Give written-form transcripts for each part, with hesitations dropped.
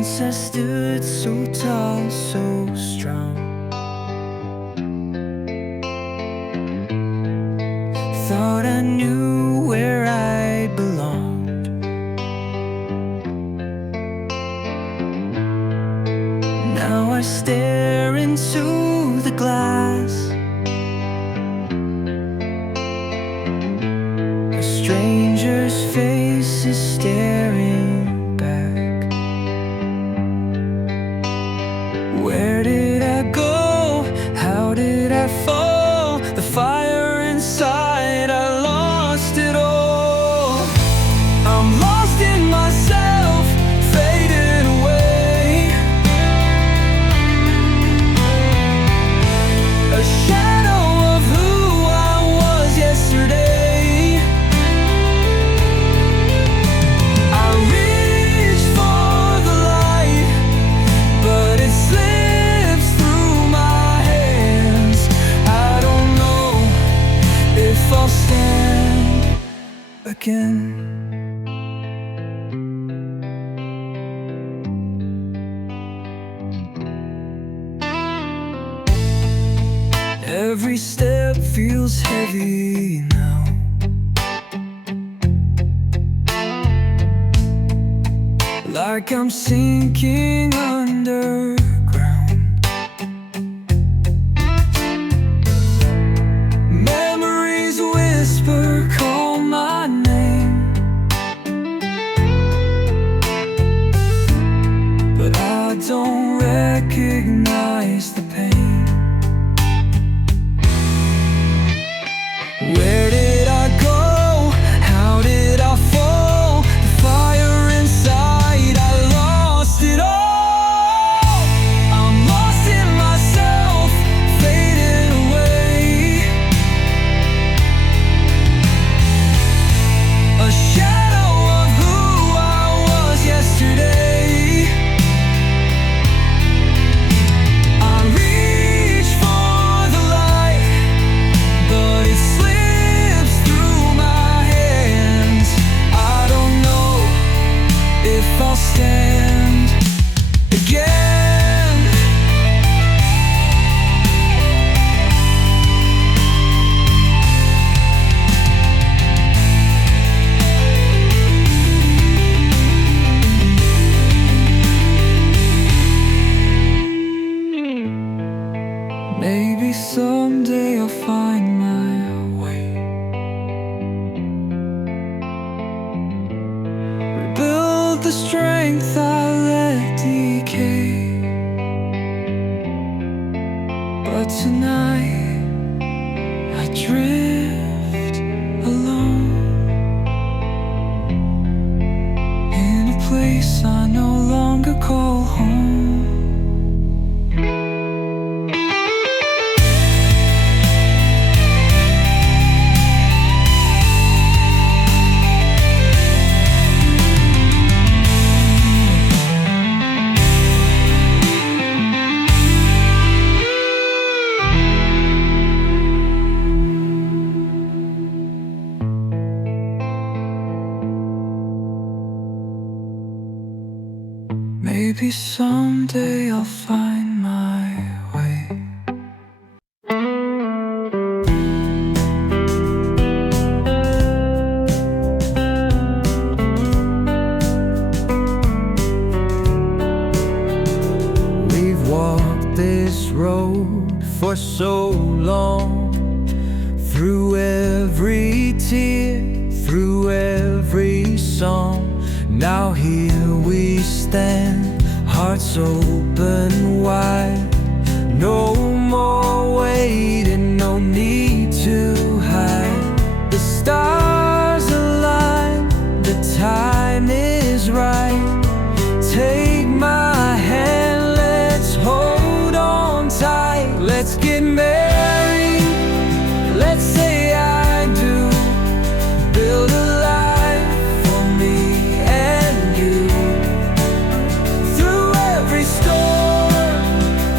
Once I stood so tall, so strong. Thought I knew where I belonged. Now I stare into the glass. A stranger's face is staring back. Where did I go? How did I fall? The fire inside, I lost it all. I'm lost in myself, fading away. A shadow of who I was yesterday. I reach for the light, but it slips through my hands. I don't know if I'll stand again. Every step feels heavy now. Like I'm sinking underground. Memories whisper, call my name, but I don't recognize the pain. Where did I go? How did I fall? The fire inside, I lost it all. I'm lost in myself, fading away. A shadow of who I was yesterday. I reach for the light, but it slips through my hands. I don't know if I'll stand again. Maybe someday I'll find my way. Rebuild the strength I let decay. But tonight I drift alone in a place I no longer call home. Maybe someday I'll find my way. We've walked this road for so long, through every tear, through every song. Now here we stand, hearts open wide. No more waiting, no need to hide. The stars align, the time is right. Take my hand, let's hold on tight. Let's get married, let's say I do. Build a life for me and you. Through every storm,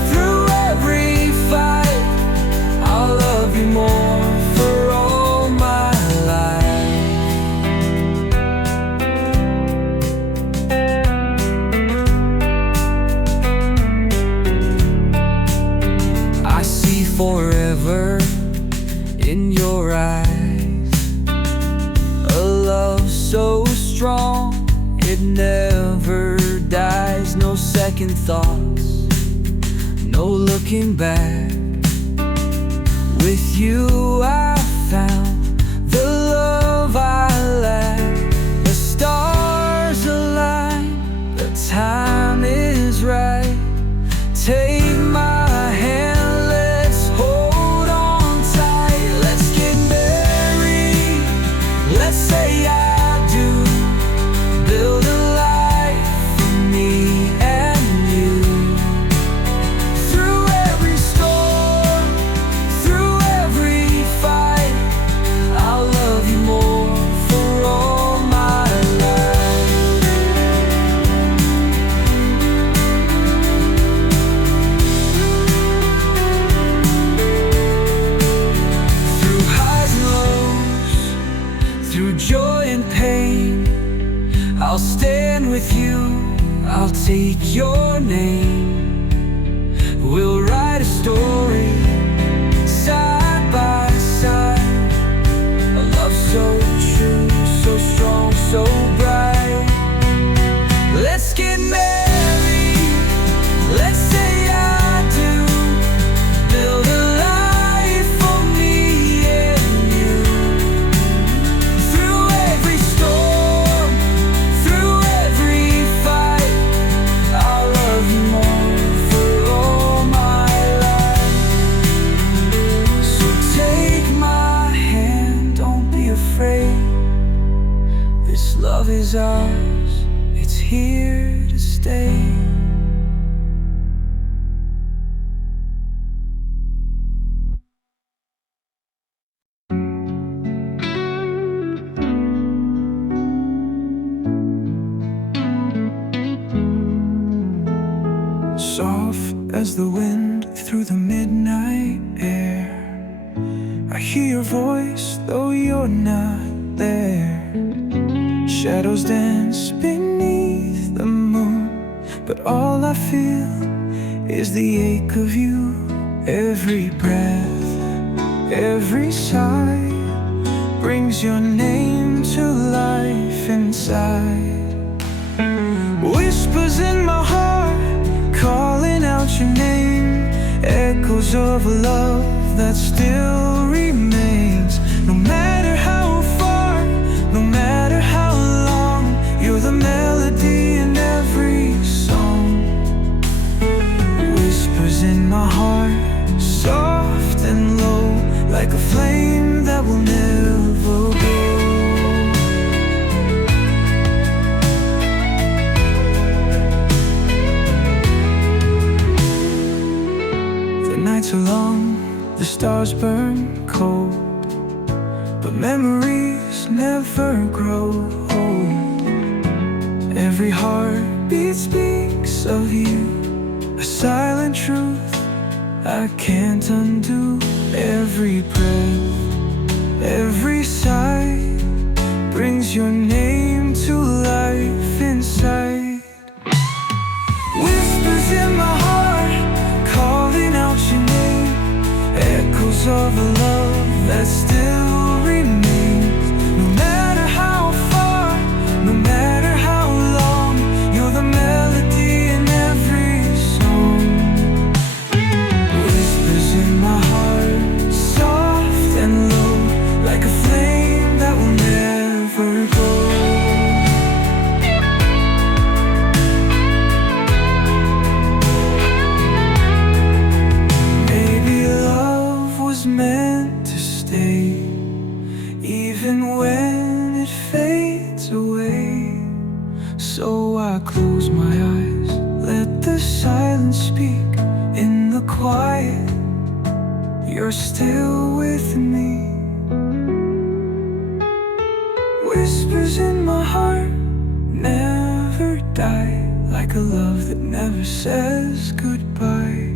through every fight, I'll love you more for all my life. it never dies. No second thoughts, no looking back. With you I found the love I lack. The stars align, the time is right. Take my hand, let's hold on tight. Let's get married, let's say I do. Build a life for me and you. Through every storm, through every fight, I'll love you more for all my life. Through highs and lows, through joy and pain, I'll stand with you, I'll take your name. We'll write a story, side by side. A love so true, so strong, so bright. Let's get married, let's say I do. Build a life for me and you. Through every storm, through every fight, I'll love you more for all my life. So take my hand, don't be afraid. This love is ours, it's here to stay. Soft as the wind through the midnight air, I hear your voice though you're not there. Shadows dance beneath the moon, but all I feel is the ache of you. Every breath, every sigh brings your name to life inside. Whispers in my heart, calling out your name. Echoes of a love that still remains. No matter how far, no matter how long, you're the melody in every song. Whispers in my heart, soft and low, like a flame that will never go. The nights are long, the stars burn cold, but memories never grow old. Every heartbeat speaks of you, a silent truth I can't undo. Every breath, every sigh brings your name to life inside. Whispers in my heart, calling out your name. Echoes of a love that still remains. No matter how far, no matter how long, you're the melody in every song. Whispers in my heart, soft and low, like a flame that will never go. Maybe love was meant to stay, even when it fades away. So I close my eyes, let the silence speak. In the quiet, you're still with me. Whispers in my heart never die, like a love that never says goodbye.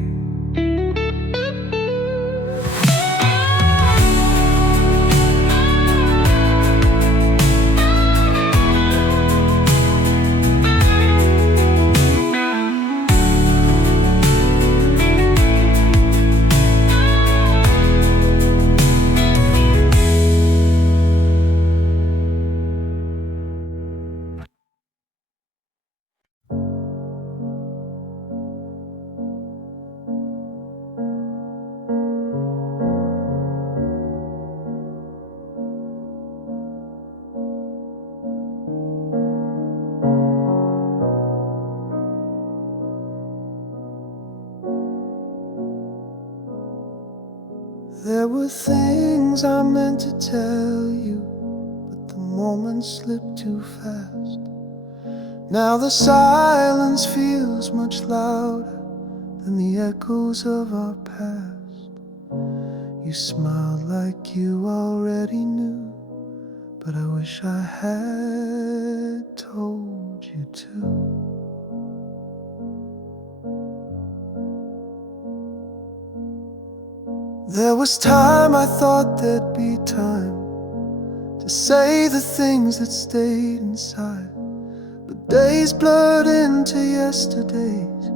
There were things I meant to tell you, but the moment slipped too fast. Now the silence feels much louder than the echoes of our past. You smiled like you already knew, but I wish I had told you to. There was time I thought there'd be time to say the things that stayed inside, but days blurred into yesterdays,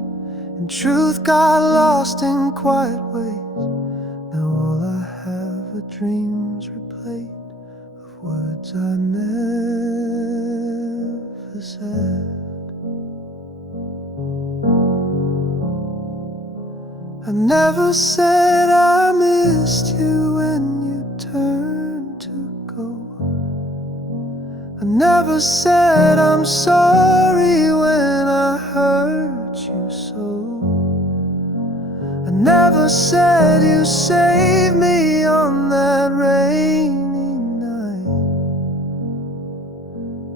and truth got lost in quiet ways. Now all I have are dreams replayed of words I never said. I never said I missed you when you turned to go. I never said I'm sorry when I hurt you so. I never said you saved me on that rainy night.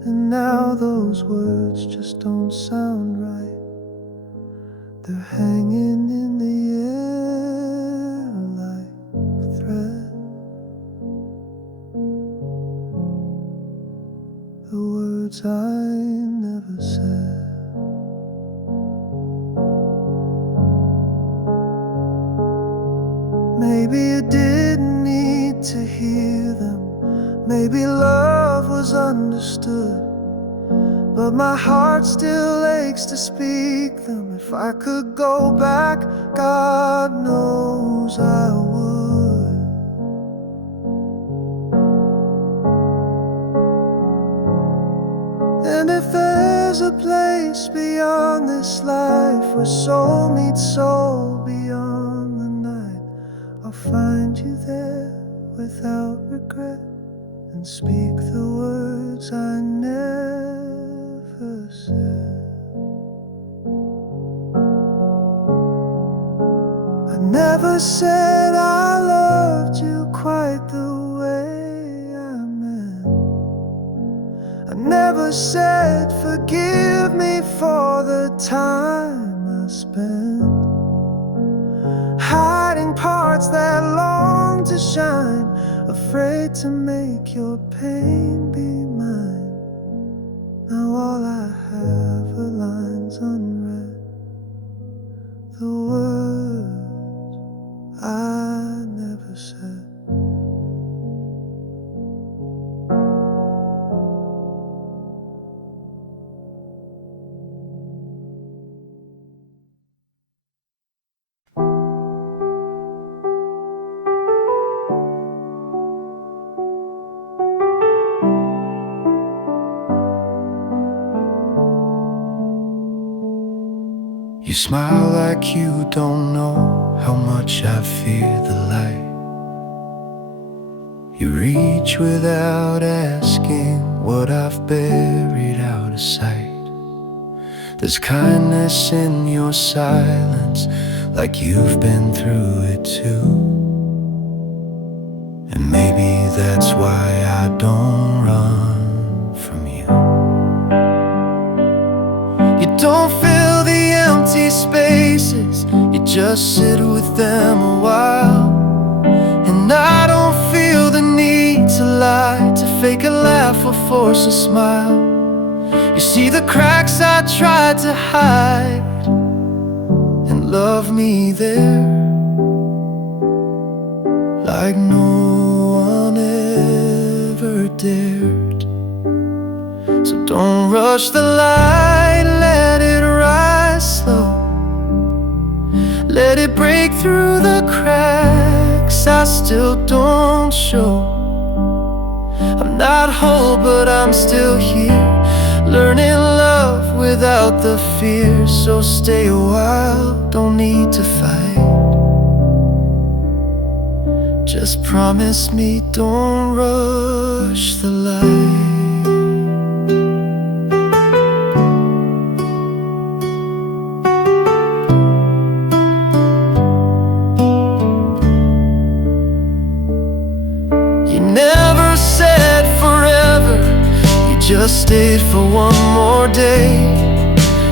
And now those words just don't sound right. They're hanging in the air like thread. The words I never said. Maybe you didn't need to hear them. Maybe love was understood, but my heart still aches to speak them. If I could go back, God knows I would. And if there's a place beyond this life where soul meets soul beyond the night, I'll find you there without regret and speak the words I never said. I never said I loved you quite the way I meant. I never said forgive me for the time I spent hiding parts that long to shine, afraid to make your pain be mine. Now all I have are lines unread, the words I never said. You smile like you don't know how much I fear the light. You reach without asking what I've buried out of sight. There's kindness in your silence, like you've been through it too. And maybe that's why I don't run from you. You don't fill the empty spaces, you just sit with them a while. And I don't feel the need to lie, to fake a laugh or force a smile. You see the cracks I tried to hide, and love me there like no one ever dared. So don't rush the light, let it rise slow. Let it break through the cracks I still don't show. I'm not whole, but I'm still here, learning love without the fear. So stay a while, don't need to fight. Just promise me don't rush the light. just stayed for one more day.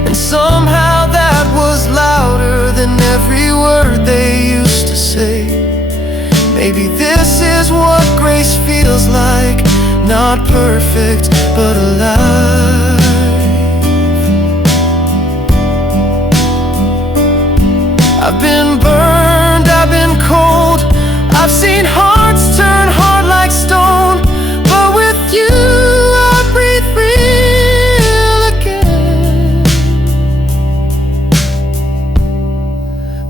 And somehow that was louder than every word they used to say. Maybe this is what grace feels like, not perfect, but alive. I've been burned, I've been cold, I've seen hearts turn hard like stone, but with you I breathe real again.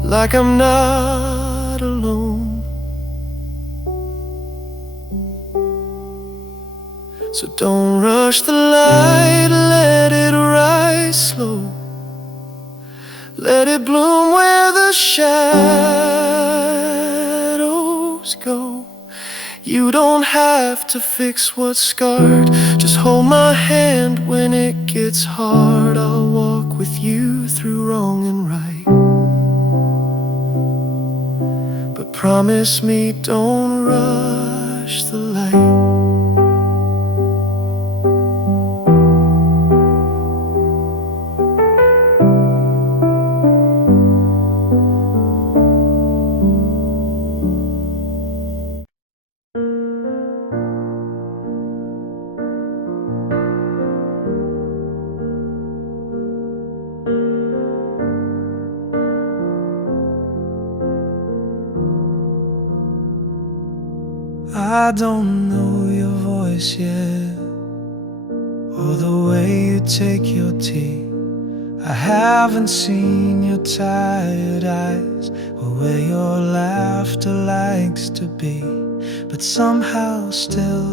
Like I'm not alone. So don't rush the light, let it rise slow. Let it bloom where the shadows go. You don't have to fix what's scarred, just hold my hand when it gets hard. I'll walk with you through wrong and right, but promise me don't rush the light. I don't know your voice yet, or the way you take your tea. I haven't seen your tired eyes, or where your laughter likes to be. But somehow still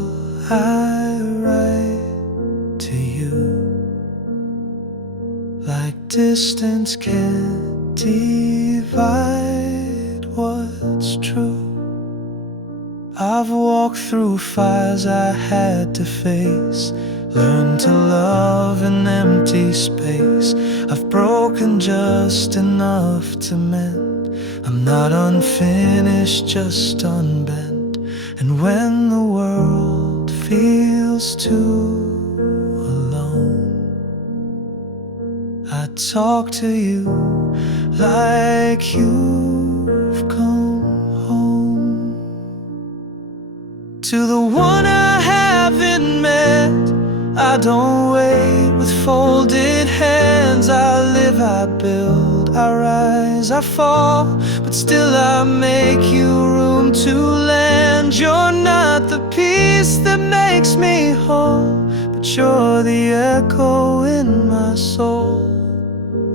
I write to you, like distance can't divide what's true. I've walked through fires I had to face, learned to love in empty space. I've broken just enough to mend. I'm not unfinished, just unbent. And when the world feels too alone, I talk to you like you've come home. To the one I haven't met, I don't wait with folded hands. I live, I build, I rise, I fall, but still I make you room to land. You're not the piece that makes me whole, but you're the echo in my soul.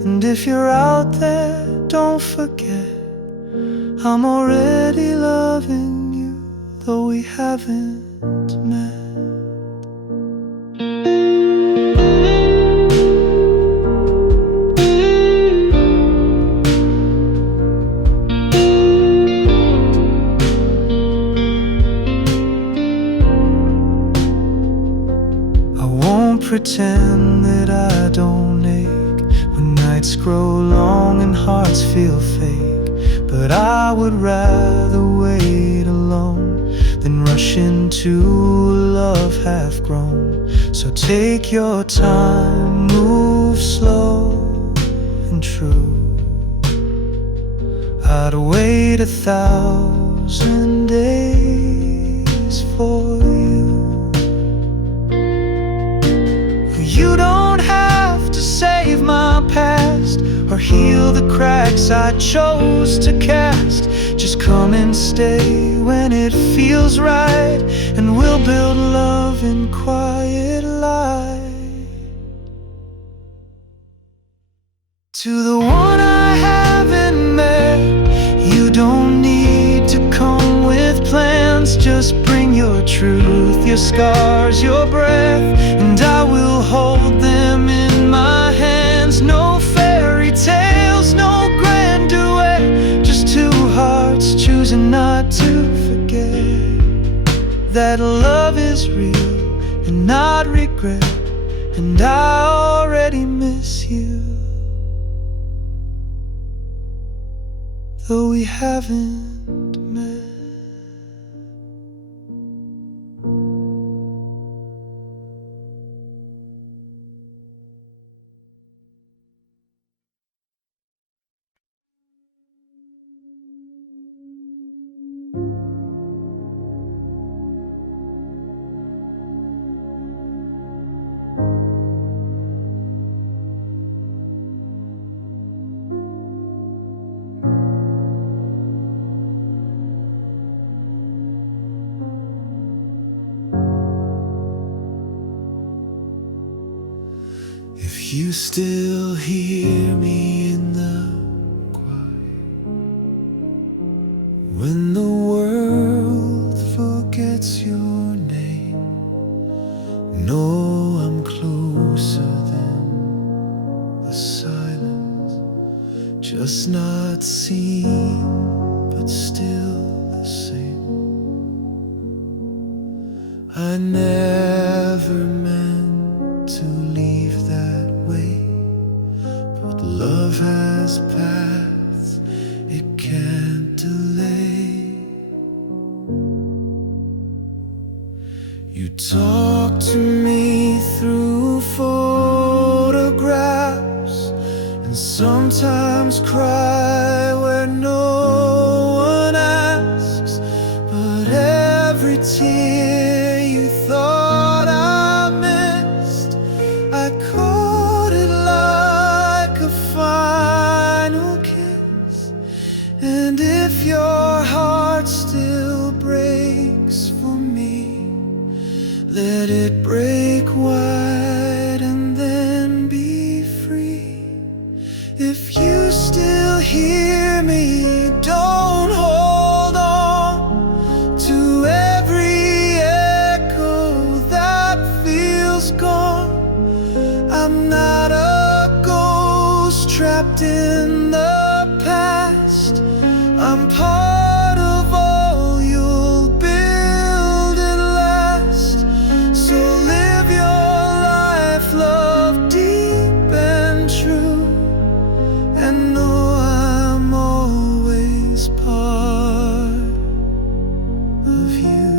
And if you're out there, don't forget, I'm already loving you, though we haven't met. I won't pretend that I don't ache when nights grow long and hearts feel fake, but I would rather wait alone than rush into love half grown. So take your time, move slow and true. I'd wait 1,000 days for you. You don't have to save my past or heal the cracks I chose to cast. Just come and stay when it feels right, and we'll build love in quiet light. To the one I haven't met, you don't need to come with plans. Just bring your truth, your scars, your breath, and I will hold them in my hands. No fairy tales, no grand duet, just two hearts choosing not to forget that love is real and not regret. And I already miss you, though we haven't met. you still hear me in the quiet, when the world forgets your name, know I'm closer than the silence, just not seen, but still the same. I never meant to leave that way, but love has paths it can't delay. You talk to me through photographs, and sometimes cry where no one asks, but every tear you thought I missed, I caught it like a final kiss. And if your heart still breaks for me, let it break wide and then be free. If you still hear me, don't hold on to every echo that feels gone. I'm not a ghost trapped in the past. I'm part of all you'll build at last. So live your life, love deep and true, and know I'm always part of you.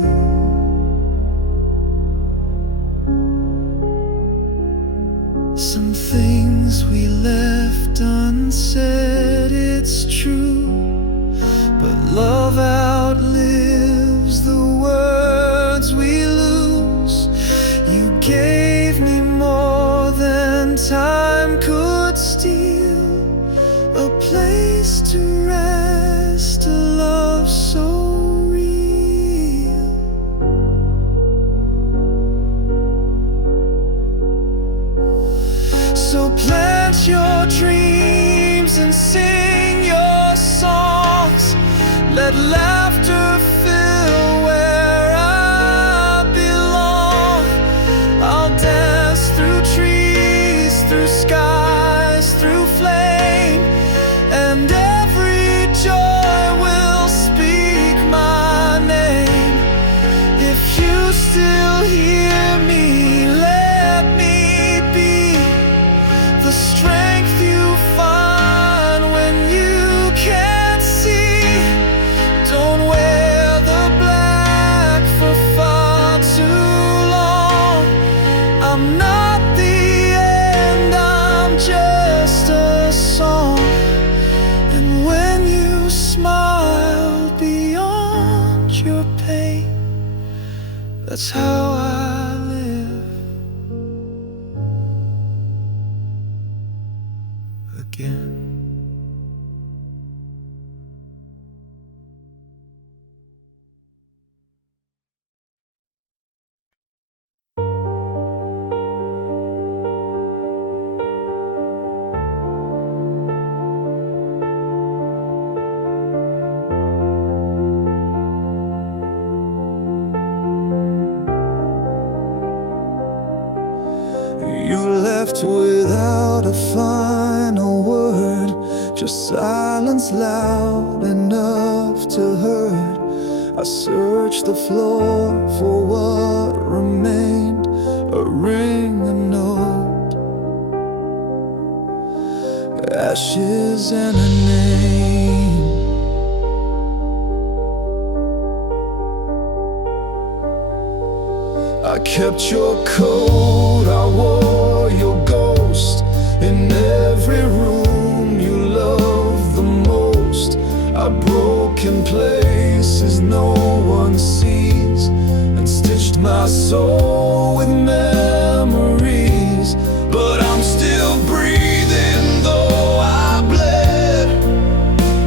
Some things we left unsaid, it's true, but love outlives the words we lose. You gave me more than time could steal, a place to rest, a love so real. So plant your dreams and sing your songs. Let laughter fill where I belong. I'll dance through trees, through skies, through flame, and every joy will speak my name. If you still hear me, let me be the strength you find when you can't see. Don't wear the black for far too long. I'm not the end, I'm just a song. And when you smile beyond your pain, that's how I live again. You left without a final word, just silence loud enough to hurt. I searched the floor for what remained, a ring, a note, ashes and a name. I kept your coat, I wore your ghost in every room you loved the most. Our broken places no one sees, and stitched my soul with memories. But I'm still breathing though I bled,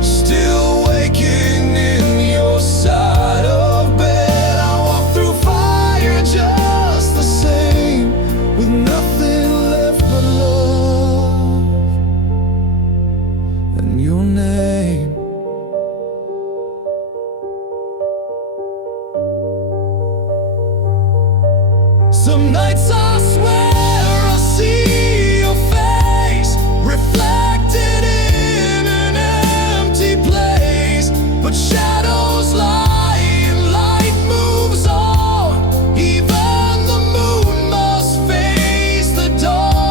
still waking in your side of bed. I walk through fire just the same, with nothing left but love. Some nights I swear I see your face reflected in an empty place, but shadows lie and light moves on. Even the moon must face the dawn.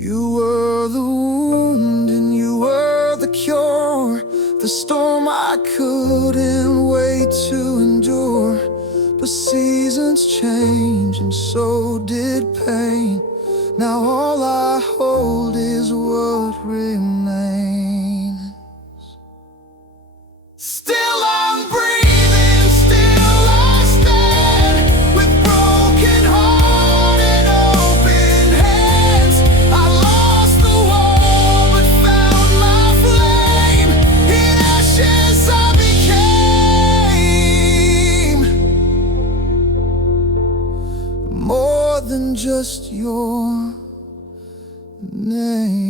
You were the wound and you were the cure, the storm I couldn't wait to endure. But seasons change and so did pain. Now all I hold is what remains. Still I'm breathing, still I stand, with broken heart and open hands. I lost the war but found my flame. In ashes I became more than just your name.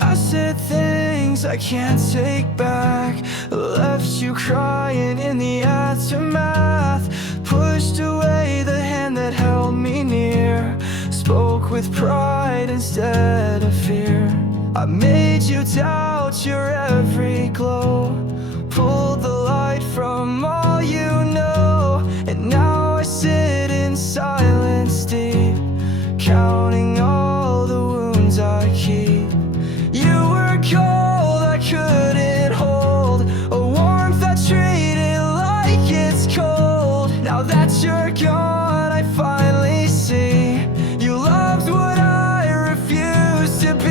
I said things I can't take back, left you crying in the aftermath, pushed away the hand that held me near, spoke with pride instead of fear. I made you doubt your every glow, pulled the light from all you know, and now I sit in silence deep, counting all the wounds I keep. You were cold, I couldn't hold, a warmth I treated like it's cold. Now that you're gone, I finally see you loved what I refused to be.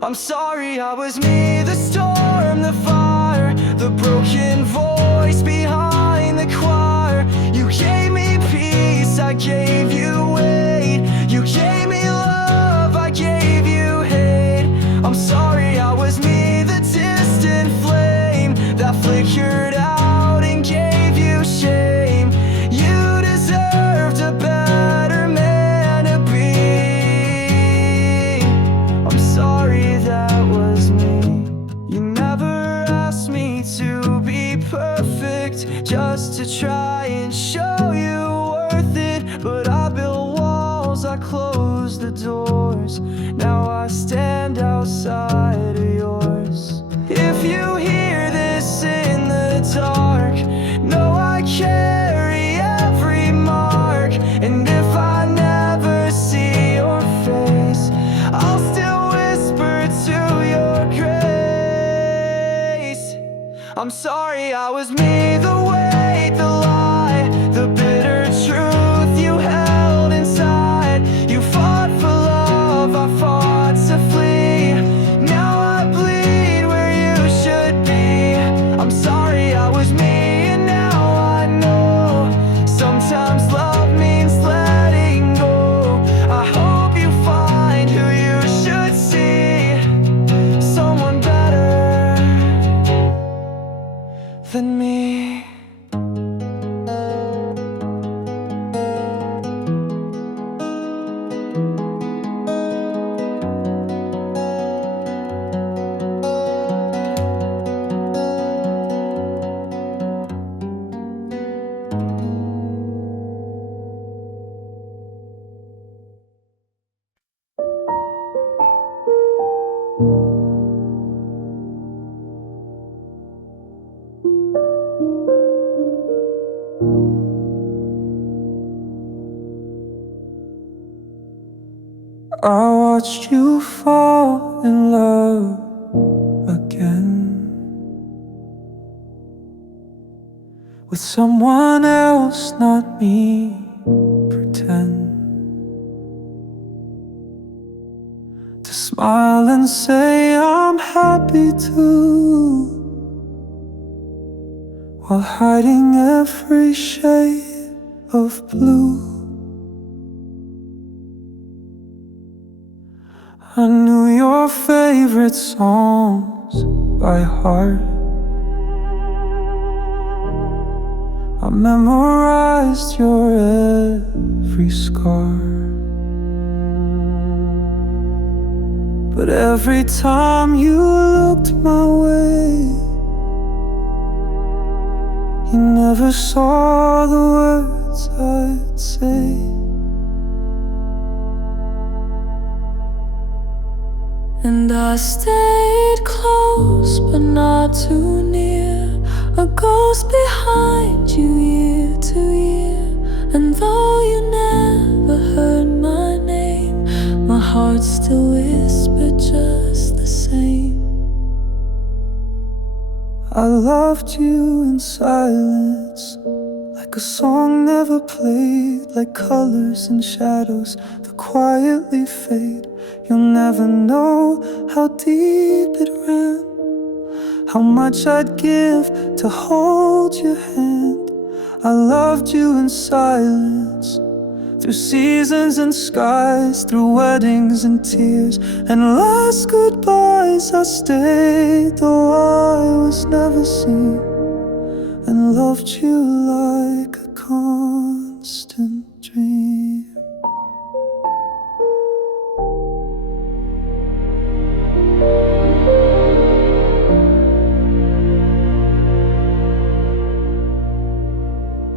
I'm sorry I was me, the storm, the fire, the broken voice behind the choir. You gave me peace, I gave you weight. You gave me love, I gave you hate. I'm sorry I was me, the distant flame that flickered out and gave you shame. You deserved a better man to be. I'm sorry that was me. You never asked me to be perfect, just to try and show you worth it. But I built walls, I closed the doors, now I stand outside of yours. If you hear this in the dark, know I carry every mark. And if I never see your face, I'll still whisper to your grace. I'm sorry I was me, the weight, the lie, the bitter truth you held inside. You fought for love, I fought to flee. Now I bleed where you should be. I'm sorry I was me, and now I know sometimes love means letting go. I hope you find who you should see, someone better than me. watched you fall in love again with someone else, not me. Pretend to smile and say I'm happy too, while hiding every shade of blue. I knew your favorite songs by heart. I memorized your every scar. But every time you looked my way, you never saw the words I'd say. And I stayed close but not too near, a ghost behind you year to year. And though you never heard my name, my heart still whispered just the same. I loved you in silence, like a song never played, like colors and shadows that quietly fade. You'll never know how deep it ran, how much I'd give to hold your hand. I loved you in silence, through seasons and skies, through weddings and tears, and last goodbyes. I stayed though I was never seen, and loved you like a constant dream.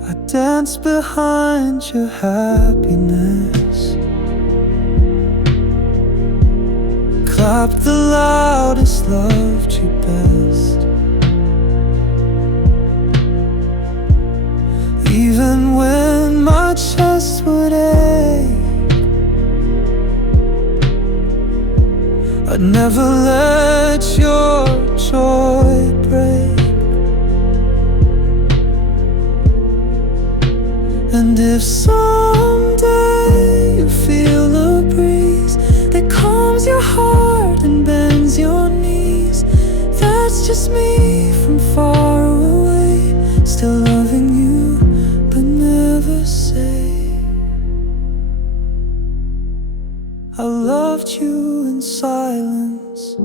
I danced behind your happiness, clapped the loudest, loved you best. Even when my chest would ache, I'd never let your joy break. And if someday you feel a breeze that calms your heart and bends your knees, that's just me from far away, still loving you but never say. I loved you in silence,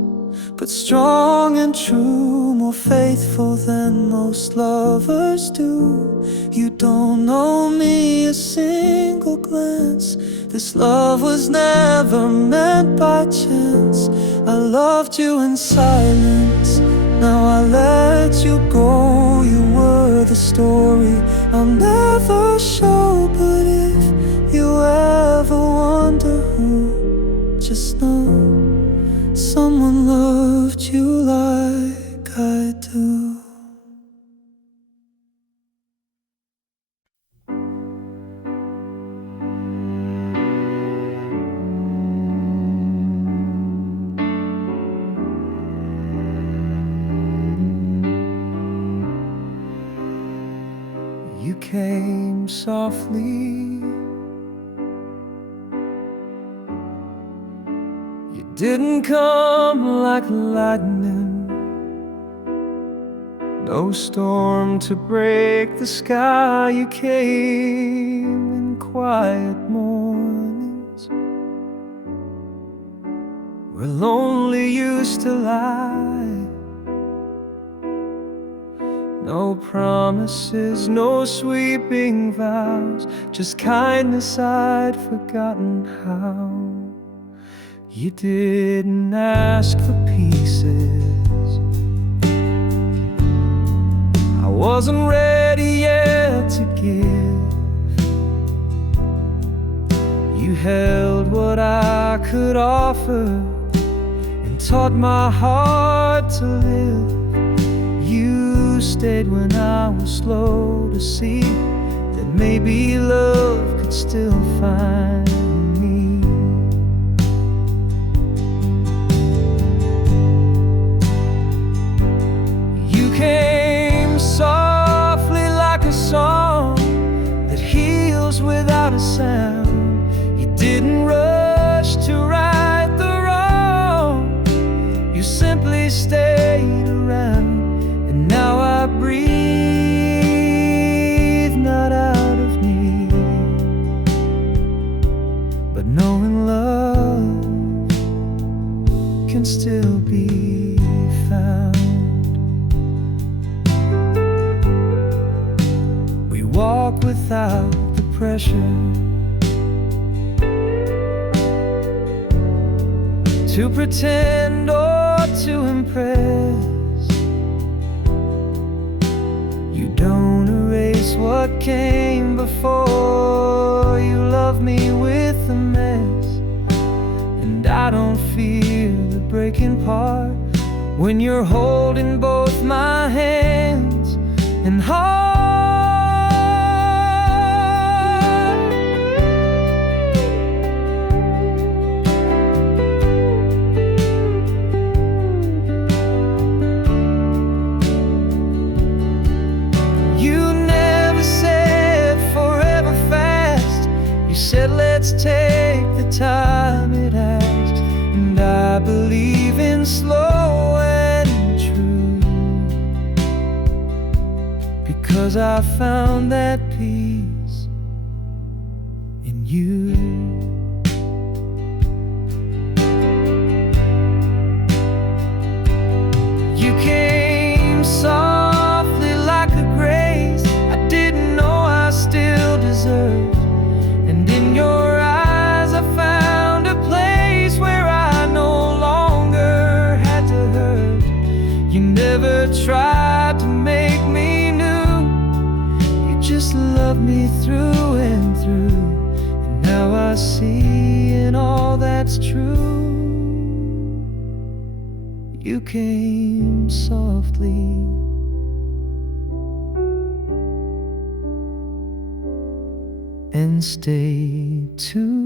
but strong and true, more faithful than most lovers do. You don't owe me a single glance, this love was never meant by chance. I loved you in silence, now I let you go. You were the story I'll never show, but if you ever wonder who, just know someone loved you like I do. You came softly, didn't come like lightning, no storm to break the sky. You came in quiet mornings where lonely used to lie. No promises, no sweeping vows, just kindness I'd forgotten how. You didn't ask for pieces, I wasn't ready yet to give. You held what I could offer and taught my heart to live. You stayed when I was slow to see that maybe love could still find me. I breathe, not out of need, but knowing love can still be found. We walk without the pressure to pretend or to impress. You don't erase what came before. You love me with a mess, and I don't fear the breaking part when you're holding both my hands and heart. Let's take the time it asks, and I believe in slow and true, because I found that peace in you. You came softly like a grace I didn't know I still deserved. And in your eyes I found a place where I no longer had to hurt. You never tried to make me new, you just loved me through and through. And now I see in all that's true, you came softly and stay too.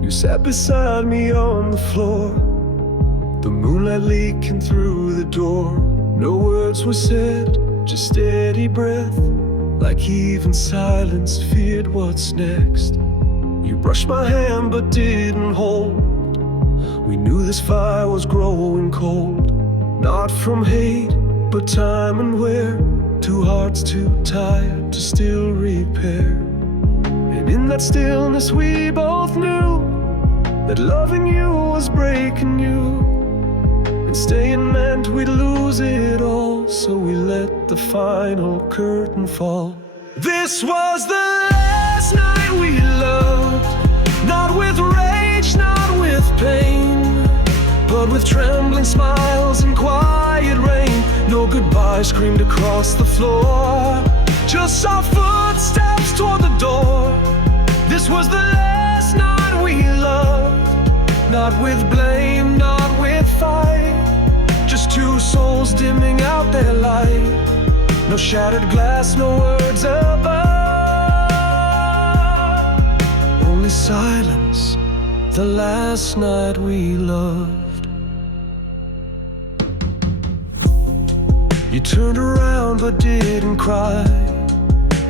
You sat beside me on the floor, the moonlight leaking through the door. No words were said, just steady breath, like even silence feared what's next. You brushed my hand but didn't hold. We knew this fire was growing cold, not from hate, but time and wear. Two hearts too tired to still repair. And in that stillness we both knew that loving you was breaking you, and staying meant we'd lose it all. So we let the final curtain fall. This was the last night we loved, not with rage, not with pain, but with trembling smiles and quiet rain. No goodbye screamed across the floor, just soft footsteps toward the door. This was the last night we loved, not with blame, not with fight, just two souls dimming out their light. No shattered glass, no words above, only silence, the last night we loved. You turned around but didn't cry,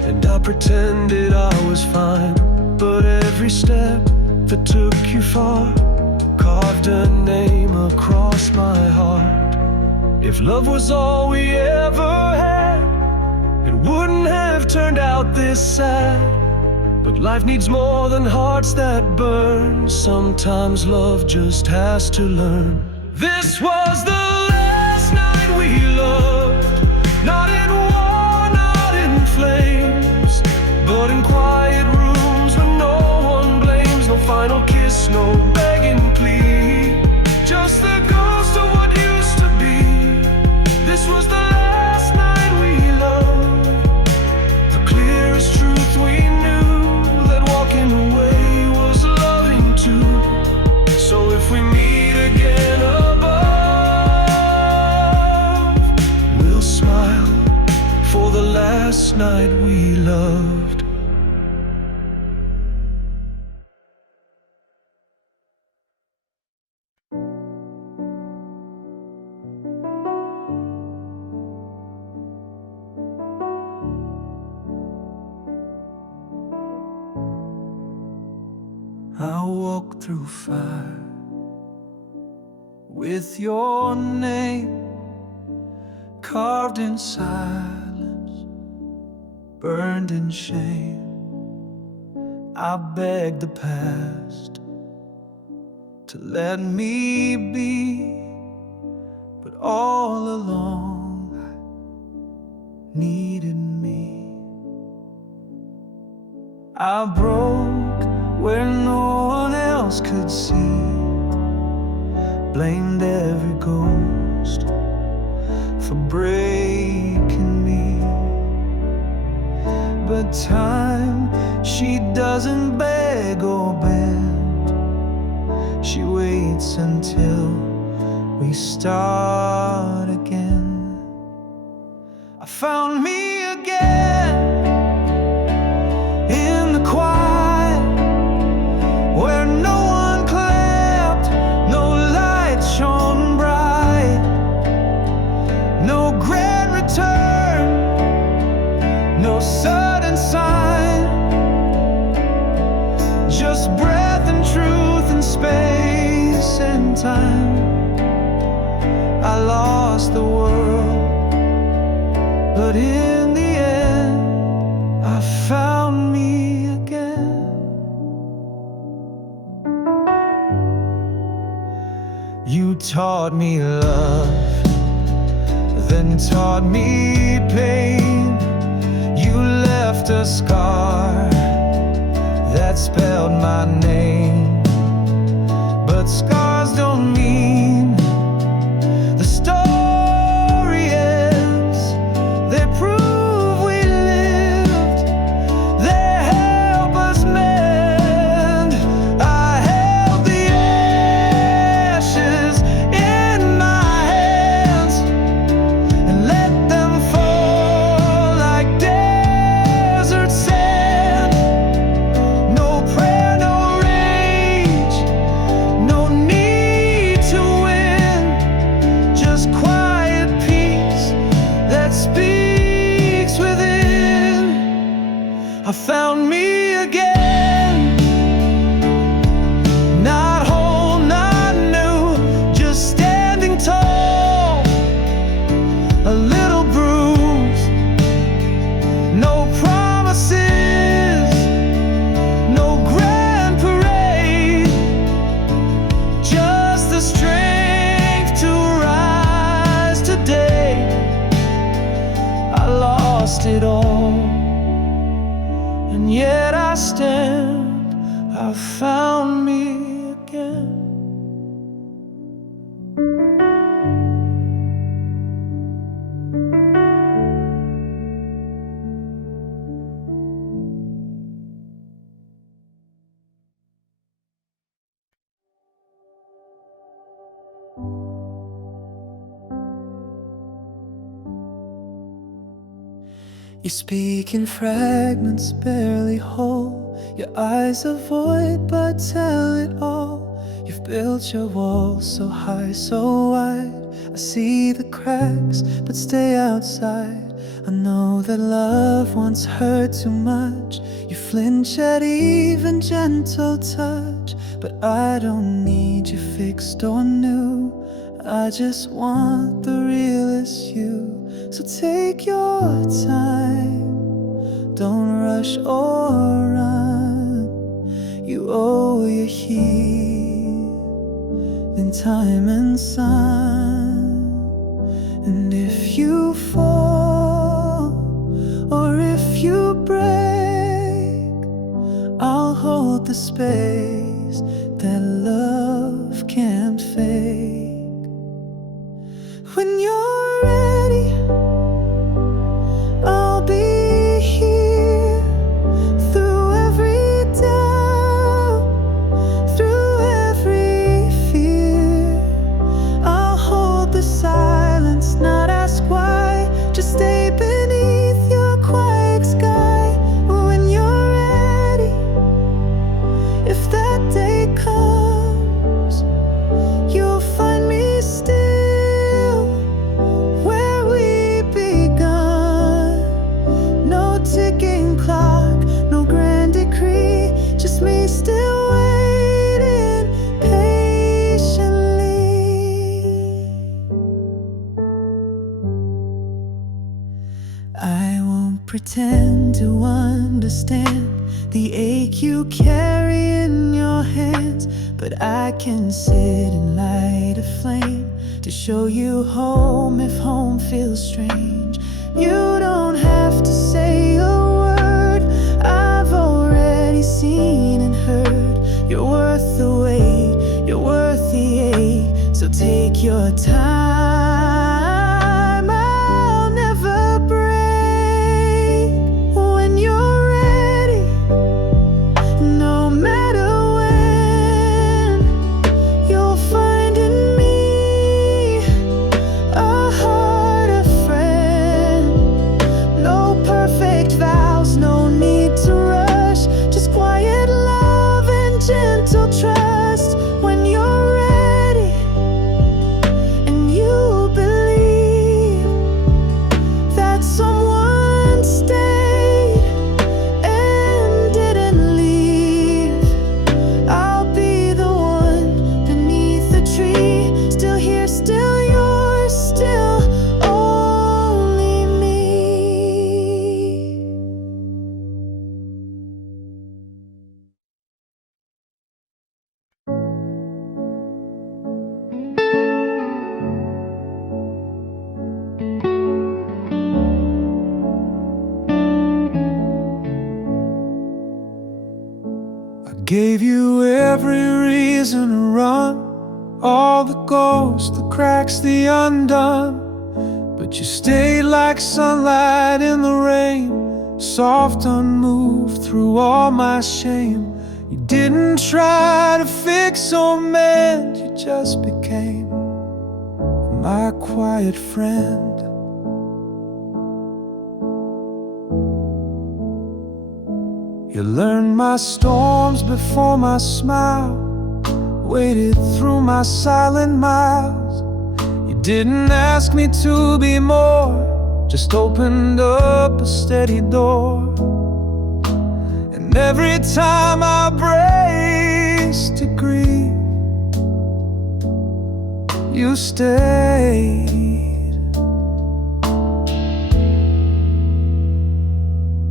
and I pretended I was fine. But every step that took you far carved a name across my heart. If love was all we ever had, it wouldn't have turned out this sad. But life needs more than hearts that burn. Sometimes love just has to learn. This was the last night we loved, not in war, not in flames, but in quiet rooms where no one blames. No final kiss, no begging plea, just the ghost of what used to be. This was the last last night we loved. I walk through fire with your name carved in silence, burned in shame. I beg the past to let me be, but all along I needed me. I broke where no one else could see, blamed every ghost for breaking me. But time, she doesn't beg or bend, she waits until we start again. I found me again in the quiet, where no one clapped, no light shone bright, no grand return, no sudden sign, just breath and truth and space and time. I lost the world, but in the end I found me again. You taught me love, then taught me pain. You left a scar that spelled my name, but scars don't mean the story ends. They prove we lived, they help us mend. I held the ashes in my hands and let them fall like desert sand. No prayer, no rage, no need to win, just quiet peace that speaks within. I found me again, not whole, not new, just standing tall, a little bruised, no promises, no grand parade, just the strength to rise today. I lost it all, and yet I stand. I found me again. You speak in fragments, barely whole. Your eyes avoid but tell it all. You've built your walls so high, so wide. I see the cracks but stay outside. I know that love once hurt too much. You flinch at even gentle touch, but I don't need you fixed or new. I just want the realest you. So take your time, don't rush or run. You owe your heat in time and sun. And if you fall or if you break, I'll hold the space that love can't fake. When you're ready, I'll be here through every doubt, through every fear. I'll hold the silence, not ask why, just stay beneath your quiet. I won't pretend to understand the ache you carry in your hands, but I can sit and light a flame to show you home if home feels strange. You don't have to say a word, I've already seen and heard. You're worth the wait, you're worth the ache, so take your time. I'll never break when you're ready, no matter when. You'll find in me a heart, a friend. No perfect vows, no need to rush, just quiet love and gentle trust. When you're ready and you believe that someone stayed and didn't leave, I'll be the one beneath the tree, still here, still yours, still only me. I gave you every reason to run, all the ghosts, the cracks, the undone. But you stayed like sunlight in the rain, soft, unmoved through all my shame. You didn't try to fix or mend, you just became my quiet friend. You learned my storms before my smile, waded through my silent miles. You didn't ask me to be more, just opened up a steady door. And every time I braced to grieve, you stayed.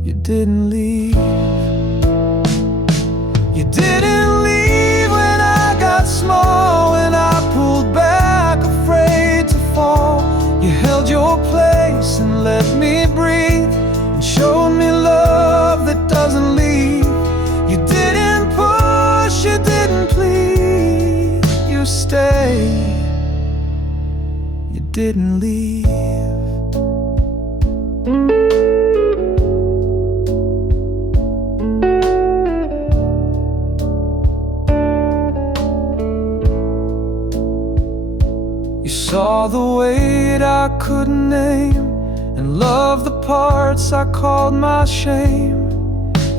You didn't leave. You didn't leave when I got small, when I pulled back, afraid to fall. You held your place and let me breathe, and showed me love that doesn't leave. You didn't push, you didn't plead, you stayed. You didn't leave. You saw the weight I couldn't name, and loved the parts I called my shame.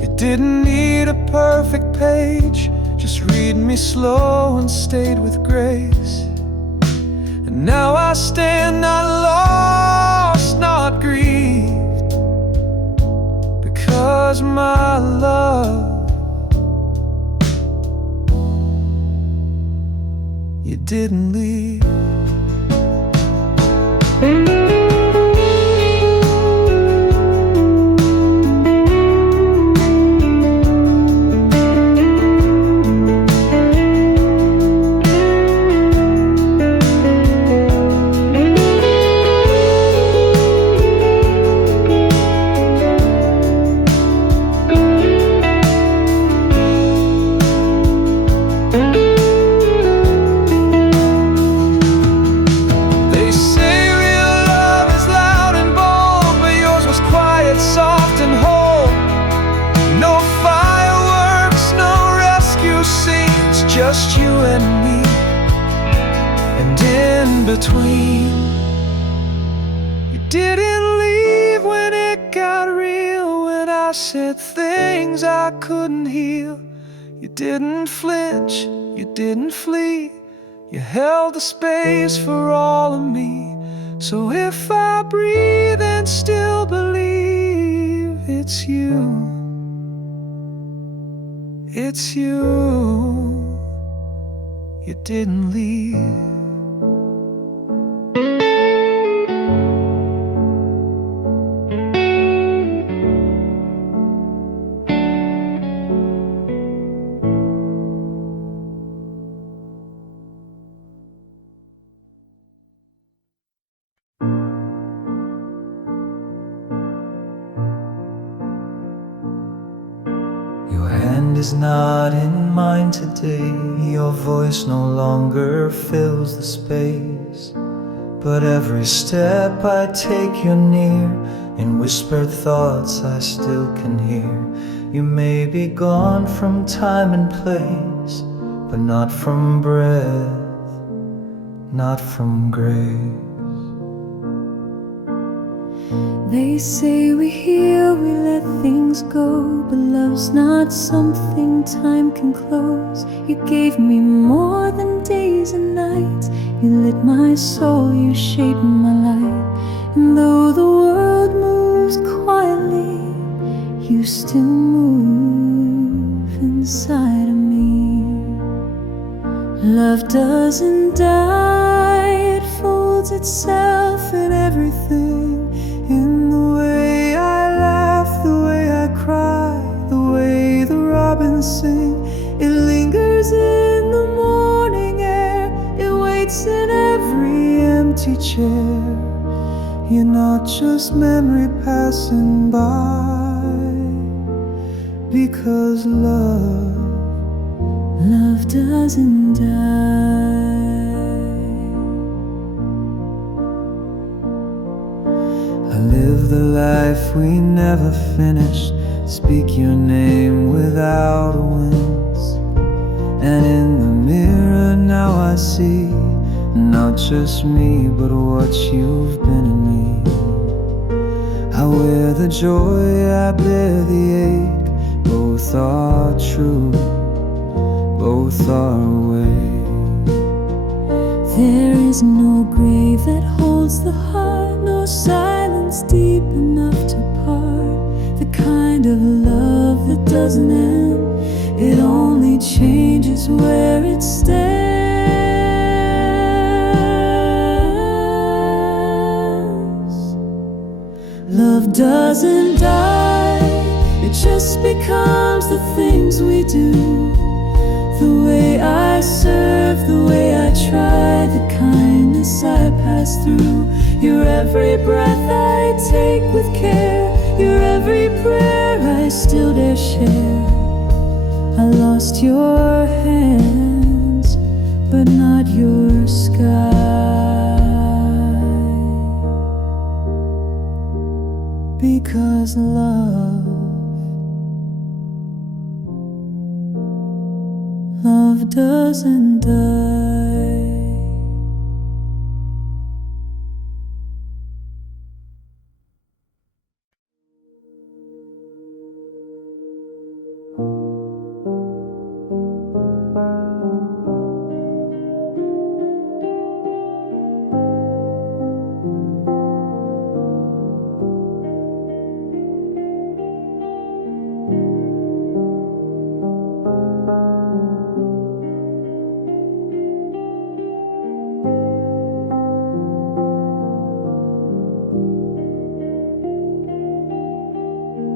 You didn't need a perfect page, just read me slow and stayed with grace. And now I stand not lost, not grieved, because my love, you didn't leave. Soft and whole, no fireworks, no rescue scenes, just you and me. And in between, you didn't leave when it got real, when I said things I couldn't heal. You didn't flinch, you didn't flee, you held the space for all of me. So if I breathe and still believe, it's you, it's you. You didn't leave. is not in mine today. Your voice no longer fills the space, but every step I take you're near. In whispered thoughts I still can hear. You may be gone from time and place, but not from breath, not from grace. They say we heal, we let things go, but love's not something time can close. You gave me more than days and nights. You lit my soul, you shaped my life. And though the world moves quietly, you still move inside of me. Love doesn't die, it folds itself in everything. In the way I laugh, the way I cry, the way the robins sing. It lingers in the morning air, it waits in every empty chair. You're not just memory passing by, because love doesn't die. I live the life we never finished. Speak your name without a wince. And in the mirror now I see, not just me, but what you've been in me. I wear the joy, I bear the ache. Both are true, both are awake. There is no grave that holds the heart, no silence deep enough to part. The kind of love that doesn't end, it only changes where it stands. Love doesn't die, it just becomes the things we do. The way I serve, the way I try, the kindness I pass through. Your every breath I take with care, your every prayer I still dare share. I lost your hands, but not your sky, because love doesn't die.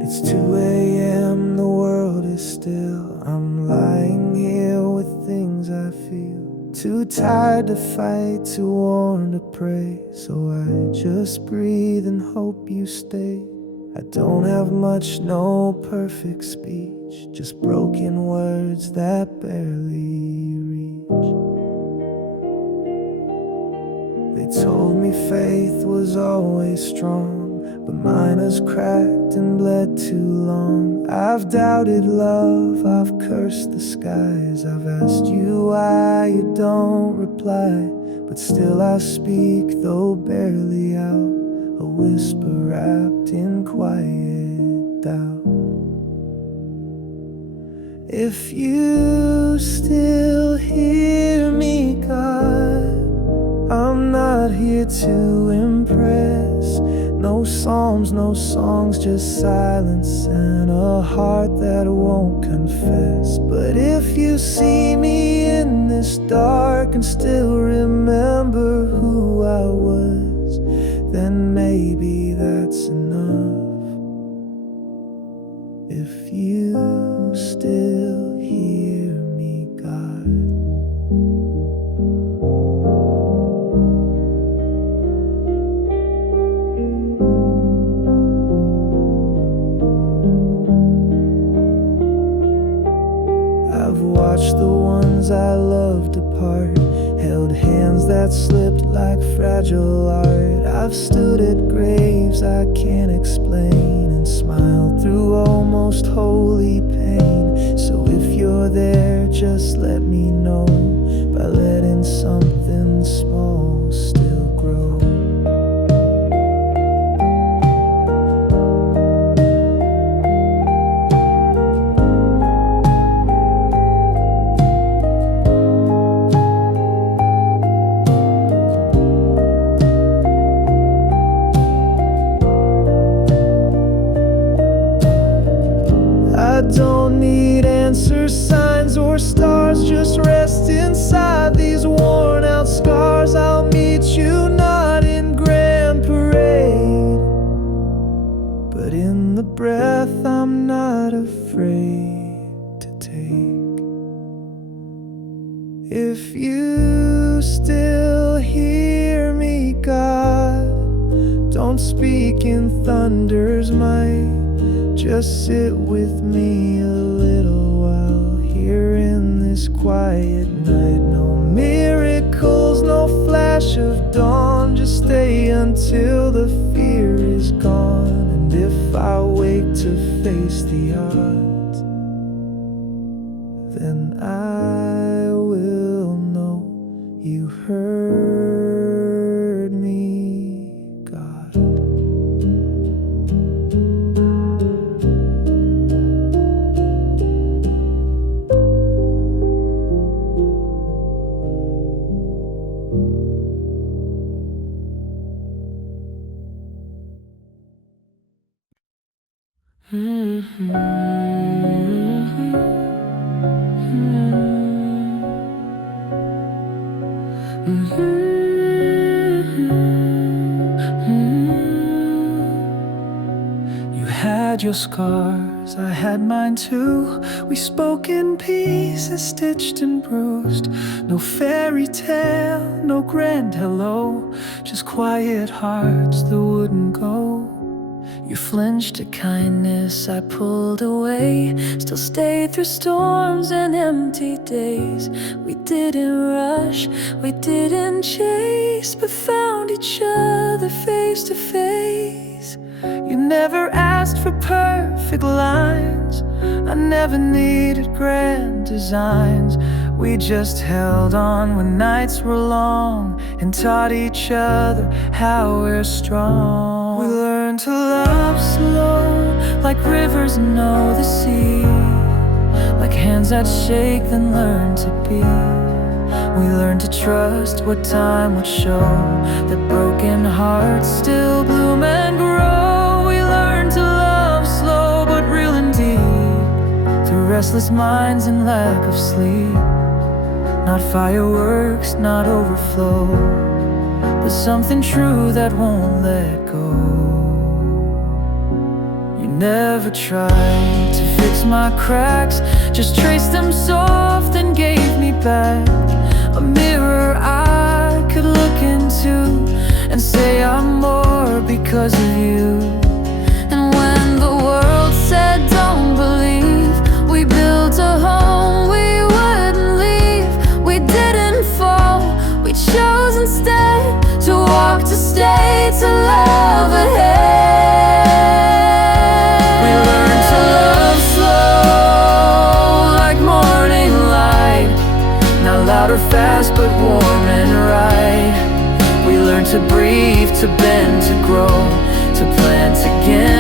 It's 2 a.m., the world is still. I'm lying here with things I feel. Too tired to fight, too worn to pray. So I just breathe and hope you stay. I don't have much, no perfect speech, just broken words that barely reach. They told me faith was always strong, but mine has cracked and bled too long. I've doubted love, I've cursed the skies. I've asked you why you don't reply, but still I speak, though barely out, a whisper wrapped in quiet doubt. If you still hear me, God, I'm not here to impress. No psalms, no songs, just silence and a heart that won't confess. But if you see me in this dark and still remember who I was, then maybe that's enough. If you still hear me, God. times I loved apart, held hands that slipped like fragile art. I've stood at graves I can't explain and smiled through almost holy pain. So if you're there, just let me know by letting something small still grow. I don't need answers, signs, or stars. Just rest inside these worn out scars. I'll meet you not in grand parade, but in the breath I'm not afraid to take. If you still hear me, God, don't speak in thunder's might. Just sit with me a little while here in this quiet night. No miracles, no flash of dawn. Just stay until the fear is gone. And if I wake to face the odds, then I will know you heard me, God. You had your scars, I had mine too. We spoke in pieces, stitched and bruised. No fairy tale, no grand hello, just quiet hearts that wouldn't go. You flinched at kindness, I pulled away. Still stayed through storms and empty days. We didn't rush, we didn't chase, but found each other face to face. You never asked for perfect lines, I never needed grand designs. We just held on when nights were long and taught each other how we're strong. We learned to love slow, like rivers know the sea, like hands that shake then learn to be. We learned to trust what time would show, that broken hearts still bloom and grow. We learned to love slow but real and deep, through restless minds and lack of sleep. Not fireworks, not overflow, but something true that won't let go. You never tried to fix my cracks, just traced them soft and gave me back a mirror I could look into and say I'm more because of you. And when the world said don't believe, we built a home we wouldn't leave. We didn't fall, we chose instead to walk, to stay, to love ahead. We learned to love slow, like morning light, not loud or fast, but warm and right. We learned to breathe, to bend, to grow, to plant again.